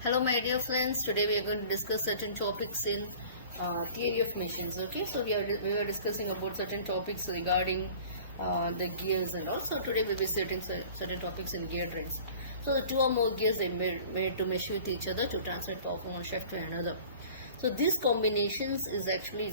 Hello my dear friends, today we are going to discuss certain topics in theory of machines. Okay, so we were discussing about certain topics regarding the gears, and also today we will be certain topics in gear trains. So the two or more gears they made to mesh with each other to transfer power from one shaft to another. So these combinations is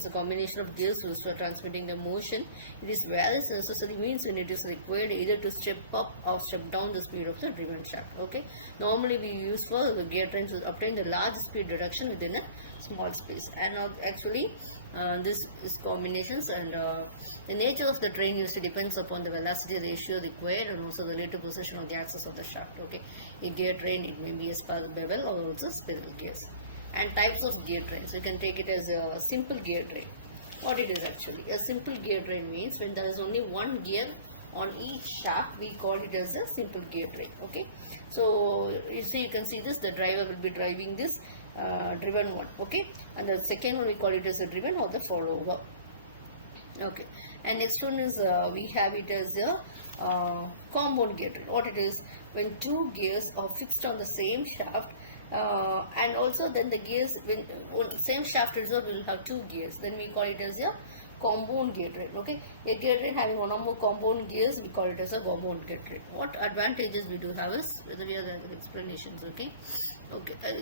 a combination of gears used for transmitting the motion. It is various necessary means when it is required either to step up or step down the speed of the driven shaft. Okay. Normally we use for the gear trains to obtain the large speed reduction within a small space. And actually this is combinations, and the nature of the train usually depends upon the velocity ratio required and also the relative position of the axis of the shaft. Okay. A gear train, it may be a spiral bevel or also spiral gears. And types of gear trains, we can take it as a simple gear train. What it is actually, a simple gear train means when there is only one gear on each shaft, we call it as a simple gear train. Okay, so you can see this, the driver will be driving this driven one. Okay, and the second one we call it as a driven or the follower. Okay, and next one is we have it as a compound gear train. What it is, when two gears are fixed on the same shaft, and also then the gears, when same shaft result will have two gears, then we call it as a compound gear train. Okay, a gear train having one or more compound gears, we call it as a compound gear train. What advantages we do have is, whether we have the explanations. Okay,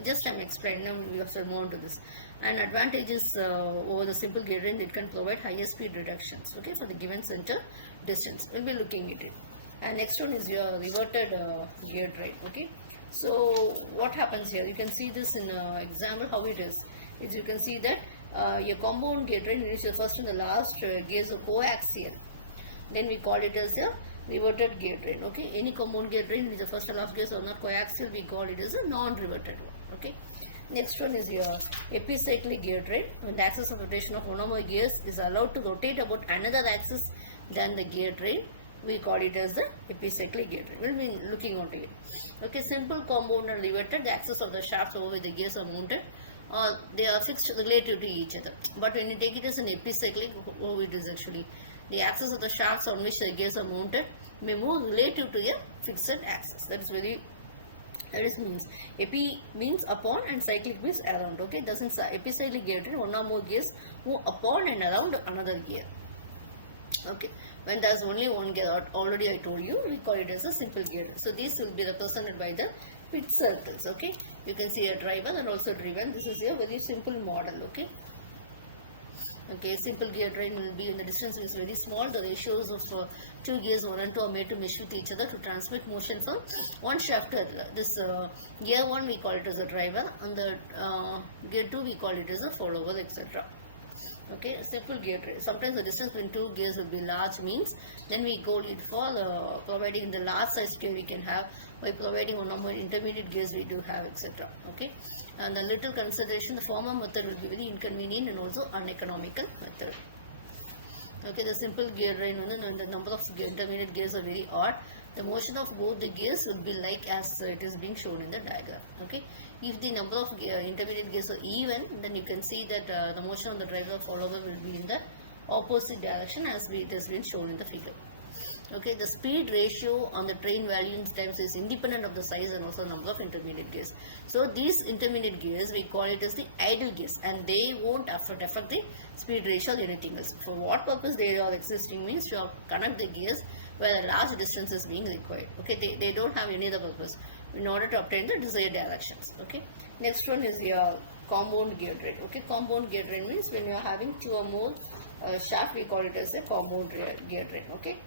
just I'm explaining, now we have to move on to this. And advantages over the simple gear train, it can provide higher speed reductions, okay, for the given center distance. We'll be looking at it. And next one is your reverted gear train. Okay, so what happens here, you can see this in example how it is you can see that your compound gear train, in which the first and the last gears are coaxial, then we call it as a reverted gear train. Okay, any compound gear train which the first and last gears are not coaxial, we call it as a non-reverted one. Okay, next one is your epicyclic gear train. When the axis of rotation of one or more gears is allowed to rotate about another axis than the gear train, we call it as the epicyclic gear train. We'll be looking onto it. Okay, simple, compound and reverted, the axis of the shafts over which the gears are mounted, they are fixed relative to each other. But when you take it as an epicyclic, how it is actually, the axis of the shafts on which the gears are mounted may move relative to a fixed axis. That means epi means upon and cyclic means around. Okay, doesn't epicyclic gear train, one or more gears move upon and around another gear. Okay, when there is only one gear, already I told you, we call it as a simple gear. So these will be represented by the pit circles. Okay, you can see a driver and also driven. This is a very simple model. Okay, simple gear train will be, when the distance is very small, the ratios of two gears 1 and 2 are made to mesh with each other to transmit motion from one shaft to another. This gear 1 we call it as a driver, and the gear 2 we call it as a follower, etc. Okay, simple gear train. Sometimes the distance between two gears will be large, means then we go it for providing the large size gear we can have by providing one or more intermediate gears we do have, etc. Okay, and the little consideration, the former method will be very inconvenient and also uneconomical method. Okay, the simple gear train, when the number of intermediate gears are very odd, the motion of both the gears will be like as it is being shown in the diagram. Okay, if the number of intermediate gears are even, then you can see that the motion of the driver follower will be in the opposite direction as it has been shown in the figure. Okay, the speed ratio on the train value in times is independent of the size and also number of intermediate gears. So these intermediate gears, we call it as the idle gears, and they won't affect the speed ratio or anything else. For what purpose they are existing means to connect the gears where a large distance is being required. Okay, they don't have any other purpose in order to obtain the desired directions. Okay, next one is your compound gear train. Okay, compound gear train means when you are having two or more shaft, we call it as a compound gear train. Okay,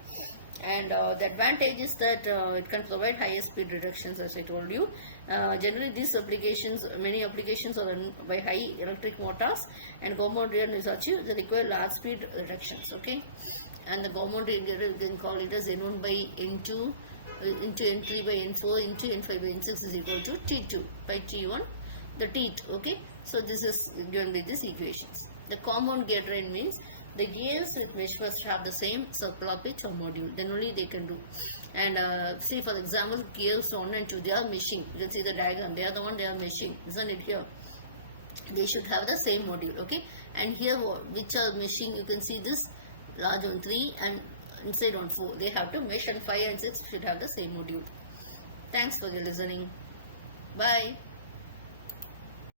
and the advantage is that it can provide higher speed reductions, as I told you. Generally these applications, many applications are run by high electric motors, and compound gear is achieved the required large speed reductions. Okay, and the compound gear you can call it as N1 by N2 into N3 by N4 into N5 by N6 is equal to T2 by T1, the teeth. Okay, so this is given by these equations. The compound gear train means the gears with mesh must have the same circular pitch or module, then only they can do. And see, for example, gears 1 and 2, they are meshing. You can see the diagram, they are the one they are meshing, isn't it? Here they should have the same module. Okay, and here which are meshing, you can see this large one 3 and inside on 4, they have to mesh, and 5 and 6 should have the same module. Thanks for your listening. Bye.